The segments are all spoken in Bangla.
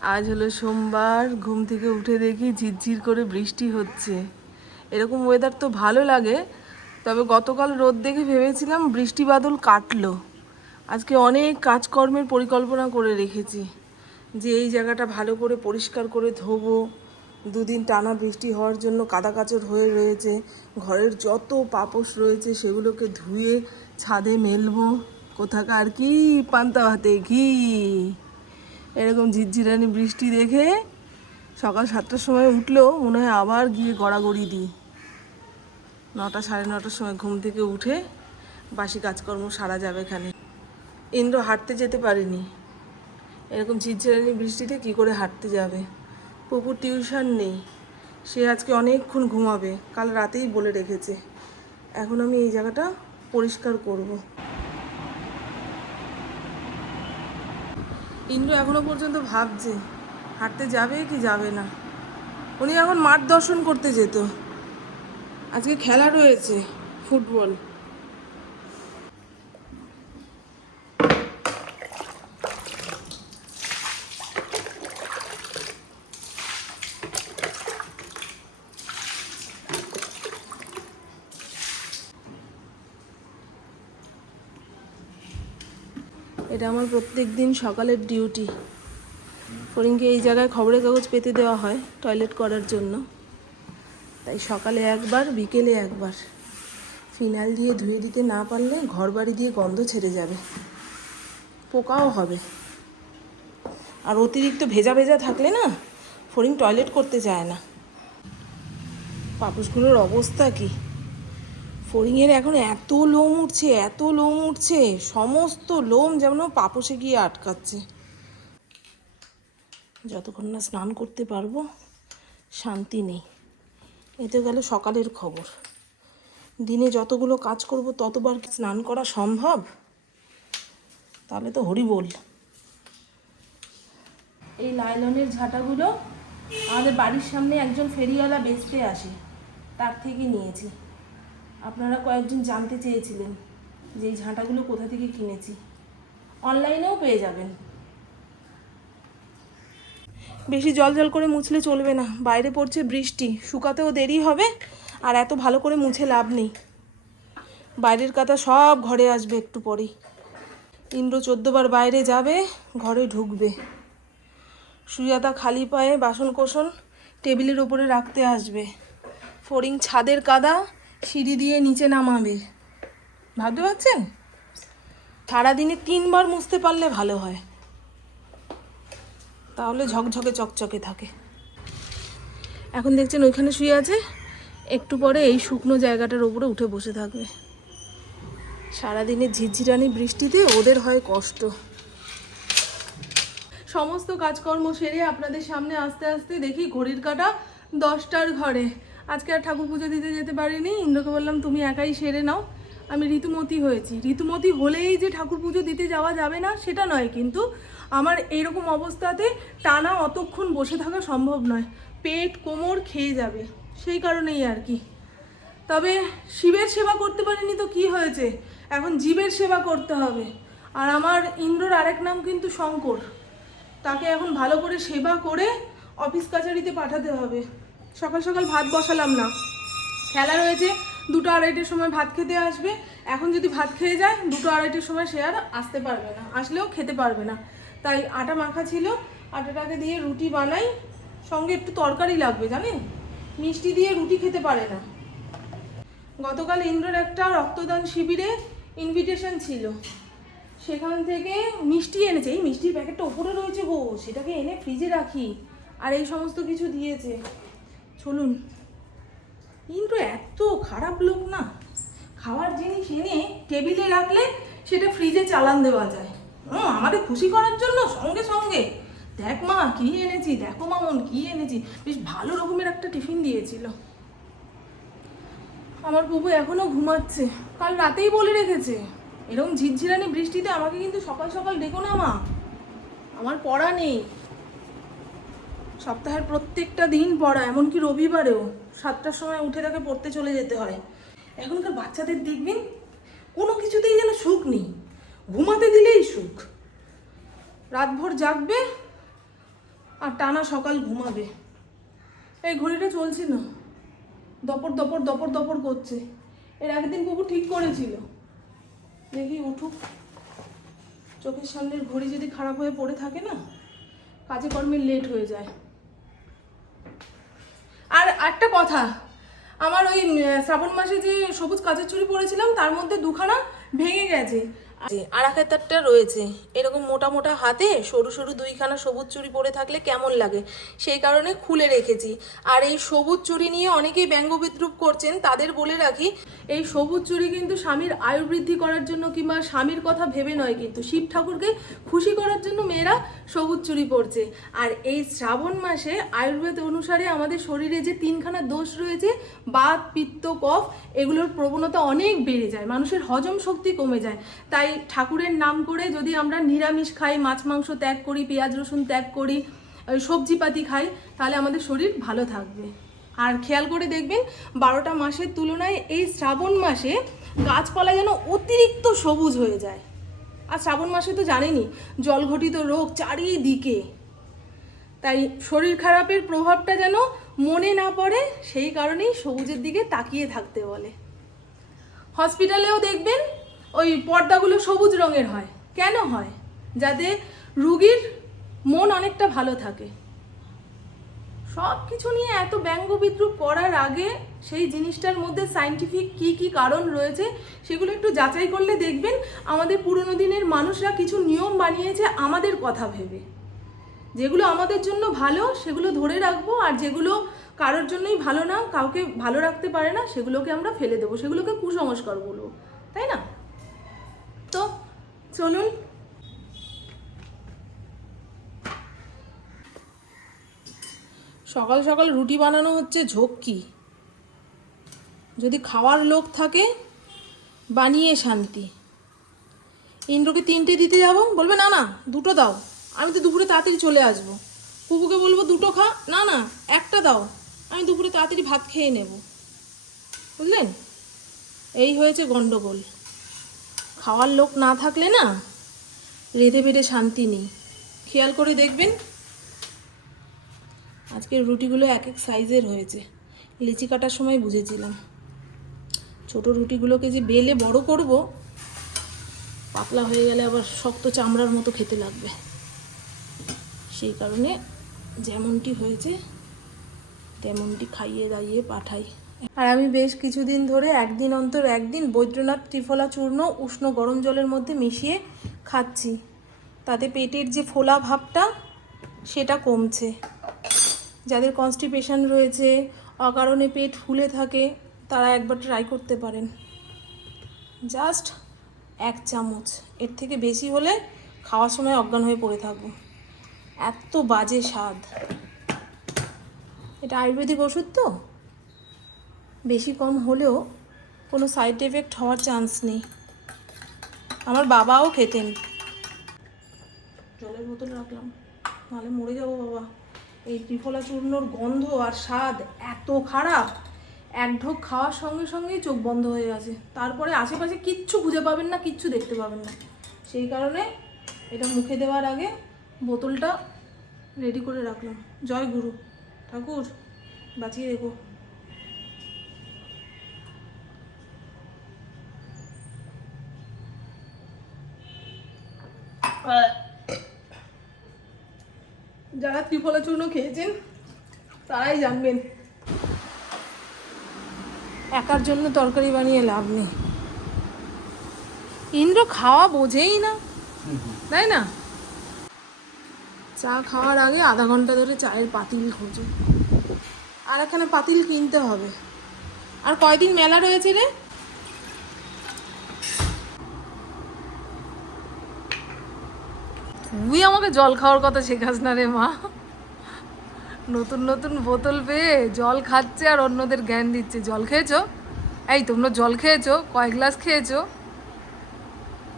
আজ হলো সোমবার, ঘুম থেকে উঠে দেখি ঝিরঝির করে বৃষ্টি হচ্ছে। এরকম ওয়েদার তো ভালো লাগে, তবে গতকাল রোদ দেখে ভেবেছিলাম বৃষ্টি বাদল কাটলো। আজকে অনেক কাজকর্মের পরিকল্পনা করে রেখেছি, যে এই জায়গাটা ভালো করে পরিষ্কার করে ধোবো। দুদিন টানা বৃষ্টি হওয়ার জন্য কাদা কাচড় হয়ে রয়েছে, ঘরের যত পাপোশ রয়েছে সেগুলোকে ধুয়ে ছাদে মেলবো। কোথাকার কি পান্তা ভাতে ঘি। এরকম ঝিরঝিরানি বৃষ্টি দেখে সকাল সাতটার সময় উঠলেও মনে হয় আবার গিয়ে গড়াগড়ি দিই। নটা সাড়ে নটার সময় ঘুম থেকে উঠে বাসি কাজকর্ম সারা যাবে এখানে ইন্দ্র হাঁটতে যেতে পারেনি। এরকম ঝিরঝিরানি বৃষ্টিতে কি করে হাঁটতে যাবে? পুকুর টিউশন নেই। সে আজকে অনেকক্ষণ ঘুমাবে। কাল রাতেই বলে রেখেছে। এখন আমি এই জায়গাটা পরিষ্কার করব। ইন্দ্র এখনও পর্যন্ত ভাবছে, হাঁটতে যাবে কি যাবে না। উনি এখন মাঠ দর্শন করতে যেত। আজকে খেলা রয়েছে, ফুটবল। এটা আমার প্রত্যেক দিন সকালের ডিউটি ফরিংকে এই জায়গায় খবরের কাগজ পেতে দেওয়া হয় টয়লেট করার জন্য। তাই সকালে একবার, বিকেলে একবার। ফিনাইল দিয়ে ধুয়ে দিতে না পারলে ঘর বাড়ি দিয়ে গন্ধ ছেড়ে যাবে। পোকাও হবে। আর অতিরিক্ত ভেজা ভেজা থাকলে না ফরিং টয়লেট করতে চায় না। পাপুসগুলোর অবস্থা কি? ফড়িংয়ের এখন এত লোম উঠছে, এত লোম উঠছে, সমস্ত লোম যেমন পাপসে গিয়ে আটকাচ্ছে। যতক্ষণ না স্নান করতে পারব, শান্তি নেই। এতে গেল সকালের খবর। দিনে যতগুলো কাজ করব, ততবার কি স্নান করা সম্ভব? তাহলে তো হরি বল। এই লাইলনের ঝাঁটাগুলো আমাদের বাড়ির সামনে একজন ফেরিওয়ালা বেচতে আসে, তার থেকে নিয়েছি। আপনারা কয়েকজন জানতে চেয়েছিলেন যে এই ঝাঁটাগুলো কোথা থেকে কিনেছি। অনলাইনেও পেয়ে যাবেন। বেশি জল জল করে মুছলে চলবে না। বাইরে পড়ছে বৃষ্টি। শুকাতেও দেরি হবে আর এত ভালো করে মুছে লাভ নেই। বাইরের কাদা সব ঘরে আসবে একটু পরেই। ইন্দ্র চোদ্দবার বাইরে যাবে, ঘরে ঢুকবে। সুজাতা খালি পায়ে বাসন কোসন টেবিলের ওপরে রাখতে আসবে। ফড়িং ছাদের কাদা সিঁড়ি দিয়ে নিচে নামাবে। ভাবতে পারছেন? সারাদিনে তিনবার মুছতে পারলে ভালো হয়। তাহলে ঝকঝকে চকচকে থাকে। এখন দেখছেন ওইখানে শুয়ে আছে, একটু পরে এই শুকনো জায়গাটার ওপরে উঠে বসে থাকবে। সারাদিনে ঝিরঝিরানি বৃষ্টিতে ওদের হয় কষ্ট। সমস্ত কাজকর্ম সেরে আপনাদের সামনে আস্তে আস্তে দেখি ঘড়ির কাটা দশটার ঘরে। আজকে আর ঠাকুর পুজো দিতে যেতে পারিনি। ইন্দ্রকে বললাম, তুমি একাই সেরে নাও। আমি ঋতুমতি হয়েছি। ঋতুমতি হলেই যে ঠাকুর পুজো দিতে যাওয়া যাবে না, সেটা নয়, কিন্তু আমার এইরকম অবস্থাতে টানা অতক্ষণ বসে থাকা সম্ভব নয়। পেট কোমর খেয়ে যাবে, সেই কারণেই আর কি। তবে শিবের সেবা করতে পারিনি তো কি হয়েছে? এখন জীবের সেবা করতে হবে। আর আমার ইন্দ্রর আরেক নাম কিন্তু শঙ্কর। তাকে এখন ভালো করে সেবা করে অফিস কাছারিতে পাঠাতে হবে। সকাল সকাল ভাত বসালাম না। খেলা রয়েছে, দুটো আড়াইটের সময় ভাত খেতে আসবে। এখন যদি ভাত খেয়ে যায়, দুটো আড়াইটের সময় সে আর আসতে পারবে না, আসলেও খেতে পারবে না। তাই আটা মাখা ছিল, আটাটাকে দিয়ে রুটি বানাই, সঙ্গে একটু তরকারি লাগবে, জানেন? মিষ্টি দিয়ে রুটি খেতে পারে না। গতকাল ইন্দ্রর একটা রক্তদান শিবিরে ইনভিটেশন ছিল। সেখান থেকে মিষ্টি এনেছে। এই মিষ্টির প্যাকেটটা ওপরে রয়েছে গো, সেটাকে এনে ফ্রিজে রাখি। আর এই সমস্ত কিছু দিয়েছে। চলুন। ইন্দ্র এত খারাপ লোক না। খাওয়ার জিনিস এনে টেবিলে রাখলে সেটা ফ্রিজে চালান দেওয়া যায়। আমাদের খুশি করার জন্য সঙ্গে সঙ্গে। দেখ মা, কি এনেছি? দেখো মামন, কি এনেছি? বেশ ভালো রকমের একটা টিফিন দিয়েছিল। আমার বুবু এখনও ঘুমাচ্ছে। কাল রাতেই বলে রেখেছে। এরকম ঝিরঝিরানি বৃষ্টিতে আমাকে কিন্তু সকাল সকাল ডেকো না মা। আমার পড়া নেই। সপ্তাহের প্রত্যেকটা দিন পড়া, এমনকি রবিবারেও সাতটার সময় উঠে তাকে পড়তে চলে যেতে হয়। এখনকার বাচ্চাদের দেখবেন, কোনো কিছুতেই যেন সুখ নেই। ঘুমাতে দিলেই সুখ। রাতভর জাগবে আর টানা সকাল ঘুমাবে। এই ঘড়িটা চলছে না। দপর দপর দপর দপর করছে। এর একদিন কুকুর ঠিক করেছিল। দেখি উঠুক। চোখের সামনের ঘড়ি যদি খারাপ হয়ে পড়ে থাকে না, কাজে কর্মে লেট হয়ে যায়। আর একটা কথা, আমার ওই শ্রাবণ মাসে যে সবুজ কাঁচের চুড়ি পরেছিলাম, তার মধ্যে দুখানা ভেঙে গেছে। আর এক হাতারটা রয়েছে। এরকম মোটা মোটা হাতে সরু সরু দুইখানা সবুজ চুড়ি পরে থাকলে কেমন লাগে? সেই কারণে খুলে রেখেছি। আর এই সবুজ চুড়ি নিয়ে অনেকেই ব্যঙ্গ বিদ্রুপ করছেন। তাদের বলে রাখি, এই সবুজ চুড়ি কিন্তু স্বামীর আয়ু বৃদ্ধি করার জন্য কিংবা স্বামীর কথা ভেবে নয় কিন্তু শিব ঠাকুরকে খুশি করার জন্য মেয়েরা সবুজ চুড়ি পরছে। আর এই শ্রাবণ মাসে আয়ুর্বেদ অনুসারে আমাদের শরীরে যে তিনখানা দোষ রয়েছে, বাত, পিত্ত, কফ, এগুলোর প্রবণতা অনেক বেড়ে যায়। মানুষের হজম শক্তি কমে যায়। তাই ঠাকুরের নাম করে যদি আমরা নিরামিষ খাই, মাছ, মাংস ত্যাগ করি, পেঁয়াজ, রসুন ত্যাগ করি সবজিপাতি খাই, তাহলে আমাদের শরীর ভালো থাকবে। আর খেয়াল করে দেখবেন, বারোটা মাসের তুলনায় এই শ্রাবণ মাসে গাছপালা যেন অতিরিক্ত সবুজ হয়ে যায়। আর শ্রাবণ মাসে তো জানেনই জলঘটিত রোগ চারিদিকে। তাই শরীর খারাপের প্রভাবটা যেন মনে না পড়ে, সেই কারণেই সবুজের দিকে তাকিয়ে থাকতে বলে। হসপিটালেও দেখবেন ওই পর্দাগুলো সবুজ রঙের হয়। কেন হয়? যাতে রুগীর মন অনেকটা ভালো থাকে। সব কিছু নিয়ে এত ব্যঙ্গ বিদ্রুপ করার আগে সেই জিনিসটার মধ্যে সাইন্টিফিক কি কি কারণ রয়েছে, সেগুলো একটু যাচাই করলে দেখবেন আমাদের পুরনো দিনের মানুষরা কিছু নিয়ম বানিয়েছে আমাদের কথা ভেবে। যেগুলো আমাদের জন্য ভালো, সেগুলো ধরে রাখব, আর যেগুলো কারোর জন্যই ভালো না, কাউকে ভালো রাখতে পারে না, সেগুলোকে আমরা ফেলে দেবো, সেগুলোকে কুসংস্কার বলব। তাই না? চলুন। সকাল সকাল রুটি বানানো হচ্ছে ঝক্কি। যদি খাওয়ার লোক থাকে, বানিয়ে শান্তি। ইন্দ্রকে তিনটে দিতে যাব, বলবে, না না, দুটো দাও। আমি তো দুপুরে তাড়াতাড়ি চলে আসব। কুকুকে বলব, দুটো খা, না না, একটা দাও। আমি দুপুরে তাড়াতাড়ি ভাত খেয়ে নেব। বুঝলেন? এই হয়েছে গন্ডগোল। খাওয়ার লোক না থাকলে না রেঁধে বেড়ে শান্তি নেই। খেয়াল করে দেখবেন? আজকের রুটিগুলো এক এক সাইজের হয়েছে। লিচি কাটার সময় বুঝেছিলাম। ছোট রুটিগুলোকে যে বেলে বড় করব, পাতলা হয়ে গেলে আবার শক্ত চামড়ার মতো খেতে লাগবে। সেই কারণে যেমনটি হয়েছে, তেমনটি খাইয়ে দাইয়ে পাঠাই। আর আমি বেশ কিছুদিন ধরে একদিন অন্তর একদিন বৈদ্যনাথ ত্রিফলা চূর্ণ উষ্ণ গরম জলের মধ্যে মিশিয়ে খাচ্ছি। তাতে পেটের যে ফোলা ভাবটা, সেটা কমছে। যাদের কনস্টিপেশন রয়েছে, অকারণে পেট ফুলে থাকে, তারা একবার ট্রাই করতে পারেন। জাস্ট এক চামচ। এর থেকে বেশি হলে খাওয়ার সময় অজ্ঞান হয়ে পড়ে থাকব। এত বাজে স্বাদ। এটা আয়ুর্বেদিক ওষুধ তো? বেশি কম হলেও কোনো সাইড এফেক্ট হওয়ার চান্স নেই। আমার বাবাও খেতেন। জলের বোতল রাখলাম। নাহলে মরে যাব বাবা। এই ত্রিফলা চূর্ণর গন্ধ আর স্বাদ এত খারাপ, এক ঢোক খাওয়ার সঙ্গে সঙ্গেই চোখ বন্ধ হয়ে গেছে। তারপরে আশেপাশে কিচ্ছু খুঁজে পাবেন না, কিচ্ছু দেখতে পাবেন না। সেই কারণে এটা মুখে দেওয়ার আগে বোতলটা রেডি করে রাখলাম। জয় গুরু। ঠাকুর, বাঁচিয়ে রেখো। যারা ত্রিফলা চূর্ণ খেয়েছেন, তারাই জানবেন। একার জন্য তরকারি বানিয়ে লাভ নেই। ইন্দ্র খাওয়া বোঝেই না, তাই না? চা খাওয়ার আগে আধা ঘণ্টা ধরে চায়ের পাতিল খোঁজে। আর এখানে পাতিল কিনতে হবে। আর কয়দিন মেলা রয়েছে রে? তুই আমাকে জল খাওয়ার কথা শেখাস না রে মা। নতুন নতুন বোতল পেয়ে জল খাচ্ছে আর অন্যদের জ্ঞান দিচ্ছে। জল খেয়েছো? এই তোমরা জল খেয়েছো? কয়েক গ্লাস খেয়েছো?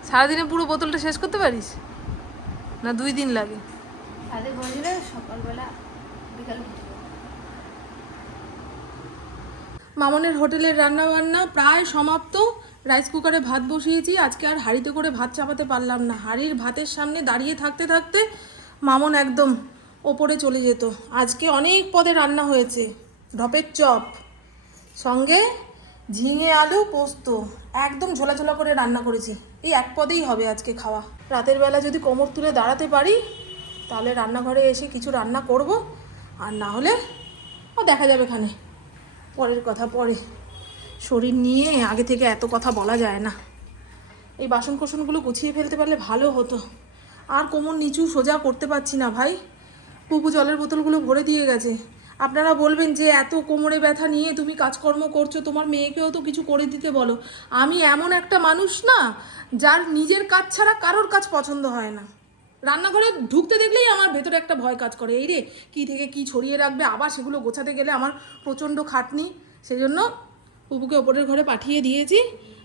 সারাদিনে পুরো বোতলটা শেষ করতে পারিস? না দুই দিন লাগে? মামনের হোটেলের রান্না বান্না প্রায় সমাপ্ত। রাইস কুকারে ভাত বসিয়েছি, আজকে আর হাঁড়িতে করে ভাত চাপাতে পারলাম না। হাঁড়ির ভাতের সামনে দাঁড়িয়ে থাকতে থাকতে মামন একদম ওপরে চলে যেত। আজকে অনেক পদে রান্না হয়েছে, ঢপের চপ, সঙ্গে ঝিঙে আলু পোস্ত, একদম ঝোলা ঝোলা করে রান্না করেছি। এই এক পদেই হবে আজকে খাওয়া। রাতের বেলা যদি কোমর তুলে দাঁড়াতে পারি, তাহলে রান্নাঘরে এসে কিছু রান্না করব, আর না হলে ও দেখা যাবে এখানে পরের কথা, পরে। শরীর নিয়ে আগে থেকে এত কথা বলা যায় না। এই বাসন কোসনগুলো গুছিয়ে ফেলতে পারলে ভালো হতো। আর কোমর নিচু সোজা করতে পারছি না ভাই। পুপু জলের বোতলগুলো ভরে দিয়ে গেছে। আপনারা বলবেন যে এত কোমরে ব্যথা নিয়ে তুমি কাজকর্ম করছ, তোমার মেয়েকেও তো কিছু করে দিতে বলো। আমি এমন একটা মানুষ না, যার নিজের কাজ ছাড়া কারোর কাজ পছন্দ হয় না। রান্নাঘরে ঢুকতে দেখলেই আমার ভেতরে একটা ভয় কাজ করে। এই রে, কী থেকে কি ছড়িয়ে রাখবে? আবার সেগুলো গোছাতে গেলে আমার প্রচণ্ড খাটনি। সেই জন্য পুপুকে ওপরের ঘরে পাঠিয়ে দিয়েছি।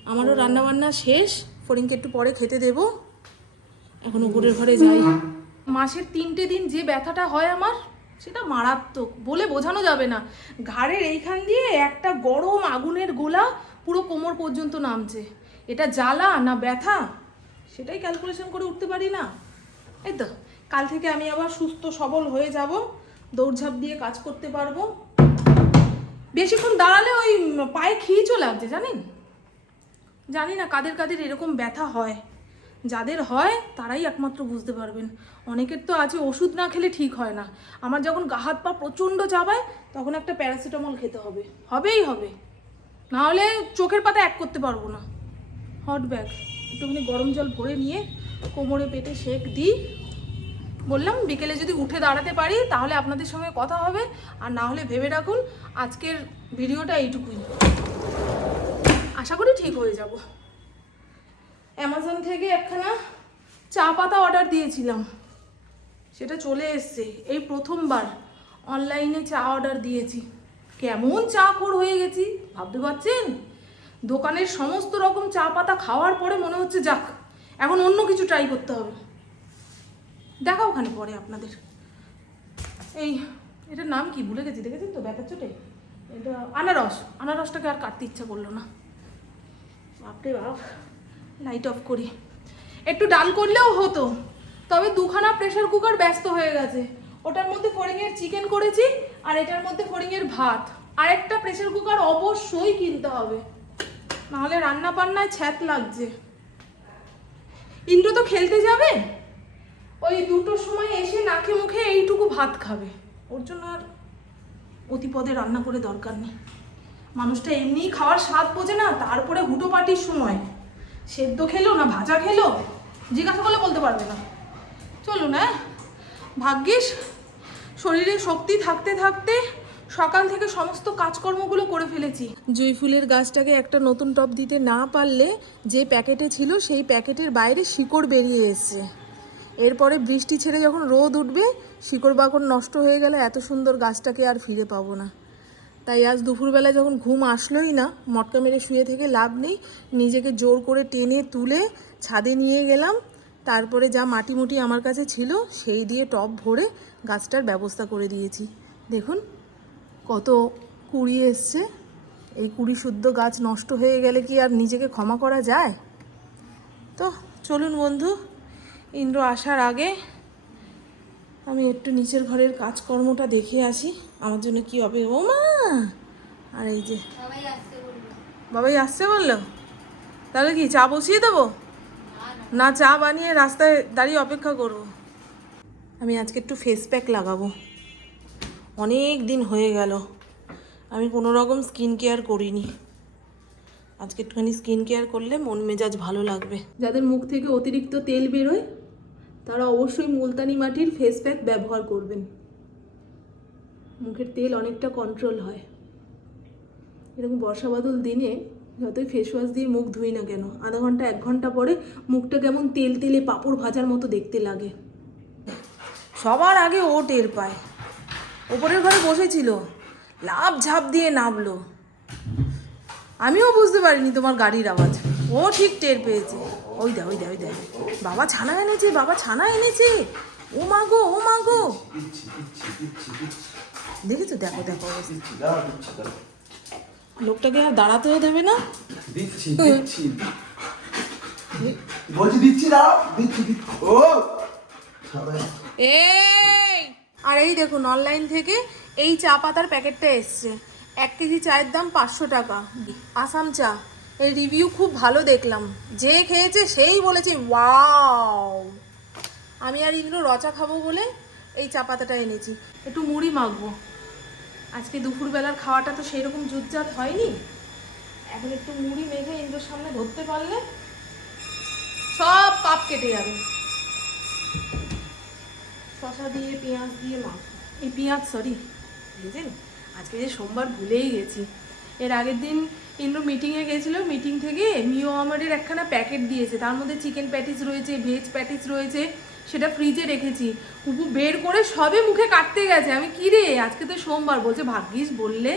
আমারও রান্নাবান্না শেষ। ফরিংকে একটু পরে খেতে দেবো। এখন উপরের ঘরে যাই। মাসের তিনটে দিন যে ব্যথাটা হয় আমার সেটা মারাত্মক। বলে বোঝানো যাবে না। ঘাড়ের এইখান দিয়ে একটা গরম আগুনের গোলা পুরো কোমর পর্যন্ত নামছে। এটা জ্বালা না ব্যথা? সেটাই ক্যালকুলেশন করে উঠতে পারি না। এই তো কাল থেকে আমি আবার সুস্থ সবল হয়ে যাব। দৌড়ঝাঁপ দিয়ে কাজ করতে পারব। বেশিক্ষণ দাঁড়ালে ওই পায়ে খিঁচও লাগছে জানেন? জানি না কাদের কাদের এরকম ব্যথা হয়। যাদের হয়, তারাই একমাত্র বুঝতে পারবেন। অনেকের তো আছে, ওষুধ না খেলে ঠিক হয় না। আমার যখন গা হাত পা প্রচণ্ড চাবায়, তখন একটা প্যারাসিটামল খেতে হবে। হবেই হবে। না হলে চোখের পাতা এক করতে পারব না। Hot bag. একটুখানি গরম জল ভরে নিয়ে কোমরে পেটে শেক দিই বললাম, বিকেলে যদি উঠে দাঁড়াতে পারি, তাহলে আপনাদের সঙ্গে কথা হবে। আর না হলে ভেবে রাখুন, আজকের ভিডিওটা এইটুকুই। আশা করি ঠিক হয়ে যাব। অ্যামাজন থেকে একখানা চা পাতা অর্ডার দিয়েছিলাম। সেটা চলে এসছে। এই প্রথমবার অনলাইনে চা অর্ডার দিয়েছি। কেমন চা খোর হয়ে গেছি, ভাবতে পারছেন? দোকানের সমস্ত রকম চা পাতা খাওয়ার পরে মনে হচ্ছে, যাক, এখন অন্য কিছু ট্রাই করতে হবে। দেখা ওখানে পরে আপনাদের। এই, এটার নাম কি? ভুলে গেছি, দেখেছেন তো? ব্যথার চোটে? এটা আনারস। আনারসটাকে আর কাটতে ইচ্ছা করল না। বাপরে বাপ। লাইট অফ করি। একটু ডাল করলেও হতো, তবে দুখানা প্রেশার কুকার ব্যস্ত হয়ে গেছে। ওটার মধ্যে ফড়িংয়ের চিকেন করেছি, আর এটার মধ্যে ফড়িংয়ের ভাত। আর একটা প্রেশার কুকার অবশ্যই কিনতে হবে। নাহলে রান্না বান্নায় ছ্যাত লাগছে। ইন্দ্র তো খেলতে যাবে? ওই দুটোর সময় এসে নাকে মুখে এইটুকু ভাত খাবে। ওর জন্য আর অতিপদে রান্না করে দরকার নেই। মানুষটা এমনিই খাওয়ার স্বাদ বোঝে না, তারপরে হুটো পাটির সময়। সেদ্ধ খেলো না, ভাজা খেলো? জিজ্ঞাসা করলে বলতে পারবে না। চলুন হ্যাঁ? ভাগ্যিস, শরীরে শক্তি থাকতে থাকতে সকাল থেকে সমস্ত কাজকর্মগুলো করে ফেলেছি। জুই ফুলের গাছটাকে একটা নতুন টব দিতে না পারলে যে প্যাকেটে ছিল সেই প্যাকেটের বাইরে শিকড় বেরিয়ে এসছে। এরপরে বৃষ্টি ছেড়ে যখন রোদ উঠবে, শিকড় বাকড় নষ্ট হয়ে গেলে এত সুন্দর গাছটাকে আর ফিরে পাবো না। তাই আজ দুপুরবেলা যখন ঘুম আসলোই না, মটকা মেরে শুয়ে থেকে লাভ নেই। নিজেকে জোর করে টেনে তুলে ছাদে নিয়ে গেলাম। তারপরে যা মাটি মুটি আমার কাছে ছিল, সেই দিয়ে টব ভরে গাছটার ব্যবস্থা করে দিয়েছি। দেখুন, কত কুড়ি এসছে। এই কুড়ি শুদ্ধ গাছ নষ্ট হয়ে গেলে কি আর নিজেকে ক্ষমা করা যায়? তো, চলুন বন্ধু ইন্দ্র আসার আগে আমি একটু নিচের ঘরের কাজকর্মটা দেখে আসি। আমার জন্য কি হবে? ও মা! আর এই যে বাবাই আসছে বলল। তাহলে কি চা বসিয়ে দেবো? না চা বানিয়ে রাস্তায় দাঁড়িয়ে অপেক্ষা করব। আমি আজকে একটু ফেস প্যাক লাগাবো। অনেক দিন হয়ে গেল। আমি কোনো রকম স্কিন কেয়ার করিনি। আজকে একটুখানি স্কিন কেয়ার করলে মন মেজাজ ভালো লাগবে। যাদের মুখ থেকে অতিরিক্ত তেল বেরোয় তারা অবশ্যই মুলতানি মাটির ফেস প্যাক ব্যবহার করবেন। মুখের তেল অনেকটা কন্ট্রোল হয়। এরকম বর্ষা বাদল দিনে যতই ফেস ওয়াশ দিয়ে মুখ ধুই না কেন, আধা ঘণ্টা, এক ঘণ্টা পরে মুখটা কেমন তেল তেলে পাঁপড় ভাজার মতো দেখতে লাগে। সবার আগে ও টের পায়। ওপরের ঘরে বসেছিল লাভ ঝাঁপ দিয়ে নামলো। আমিও বুঝতে পারিনি তোমার গাড়ির আওয়াজ। ও ঠিক টের পেয়েছে। ওই দে ওই দে ওই দে। বাবা ছানা এনেছে বাবা ছানা এনেছে। ও মাগো ও মাগো দেখেছ? দেখো দেখো লোকটাকে আর দাঁড়াতেও দেবে না? দিচ্ছি দিচ্ছি। বলছি দিচ্ছি না দিচ্ছি ও! এই! আর এই দেখুন অনলাইন থেকে এই চা পাতার প্যাকেটটা এসছে। এক কেজি চায়ের দাম পাঁচশো টাকা। আসাম চা। রিভিউ খুব ভালো দেখলাম। যে খেয়েছে সেই বলেছে, ওয়াও! আমি আর ইন্দ্র রচা খাব বলে এই চা পাতাটা এনেছি। একটু মুড়ি মাখবো। আজকে দুপুরবেলার খাওয়াটা তো সেই রকম জুতজাত হয়নি। এখন একটু মুড়ি মেখে ইন্দ্রর সামনে ধরতে পারলে সব পাপ কেটে যাবে। শশা দিয়ে, পেঁয়াজ দিয়ে মাখ। এই পেঁয়াজ সরি বুঝলেন আজকে যে সোমবার ভুলেই গেছি। এর আগের দিন ইন্দ্র মিটিংয়ে গেছিল মিটিং থেকে মিও আমাদের একখানা প্যাকেট দিয়েছে। তার মধ্যে চিকেন প্যাটিস রয়েছে ভেজ প্যাটিস রয়েছে, সেটা ফ্রিজে রেখেছি। উপু বের করে সবে মুখে কাটতে গেছে। আমি, কি রে, আজকে তো সোমবার। বলছে, ভাগ্যিস বললে।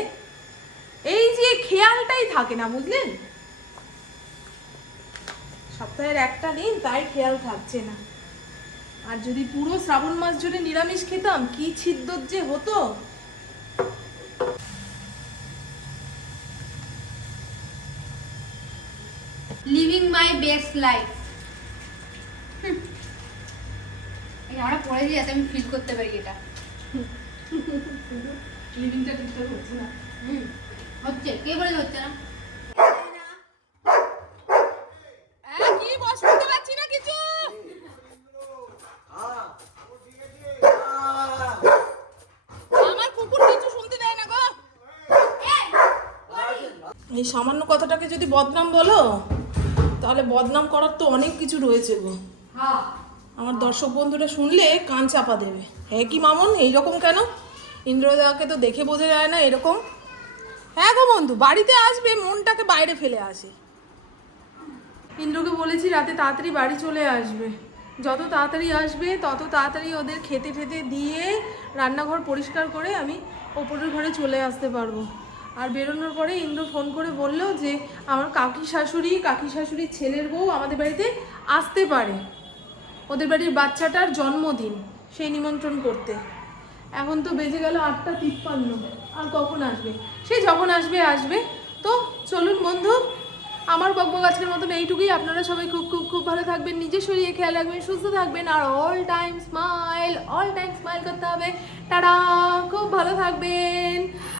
এই যে খেয়ালটাই থাকে না, বুঝলেন? সপ্তাহের একটা দিন তাই খেয়াল থাকছে না। আর যদি পুরো শ্রাবণ মাস জুড়ে নিরামিষ খেতাম, কি ছিদ্দর যে হতো লিভিং মাই বেস্ট লাইফ আমরা পড়েছি যাতে আমি ফিল করতে পারি এটা। লিভিংটা ঠিকঠাক হচ্ছে না। হুম। হচ্ছে। কে বলে হচ্ছে না? কি বস পাচ্ছি না কিছু? আমার কুকুর কিছু শুনতে দেয় না গো। এই সামান্য কথাটাকে যদি বদনাম বলো। তাহলে বদনাম করার তো অনেক কিছু রয়েছে গো। হ্যাঁ। আমার দর্শক বন্ধুরা শুনলে কান চাপা দেবে। হ্যাঁ কি মামন এইরকম কেন? ইন্দ্রদাকে তো দেখে বোঝা যায় না এরকম। হ্যাঁ গো বন্ধু বাড়িতে আসবে মনটাকে বাইরে ফেলে আসে। ইন্দ্রকে বলেছি রাতে তাড়াতাড়ি বাড়ি চলে আসবে। যত তাড়াতাড়ি আসবে তত তাড়াতাড়ি ওদের খেতে ঠেতে দিয়ে রান্নাঘর পরিষ্কার করে আমি ওপরের ঘরে চলে আসতে পারব। আর বেরোনোর পরে ইন্দ্র ফোন করে বলল যে, আমার কাকি শাশুড়ি, কাকি শাশুড়ির ছেলের বউ আমাদের বাড়িতে আসতে পারে। ওদের বাড়ির বাচ্চাটার জন্মদিন, সেই নিমন্ত্রণ করতে। এখন তো বেজে গেল আটটা তিপ্পান্ন। আর কখন আসবে? সে যখন আসবে আসবে। তো চলুন বন্ধু, আমার বকবক আজকের মতন এইটুকুই। আপনারা সবাই খুব খুব খুব ভালো থাকবেন নিজের শরীরে খেয়াল রাখবেন, সুস্থ থাকবেন, আর all time smile all time smile করতে হবে। টাটা! খুব ভালো থাকবেন।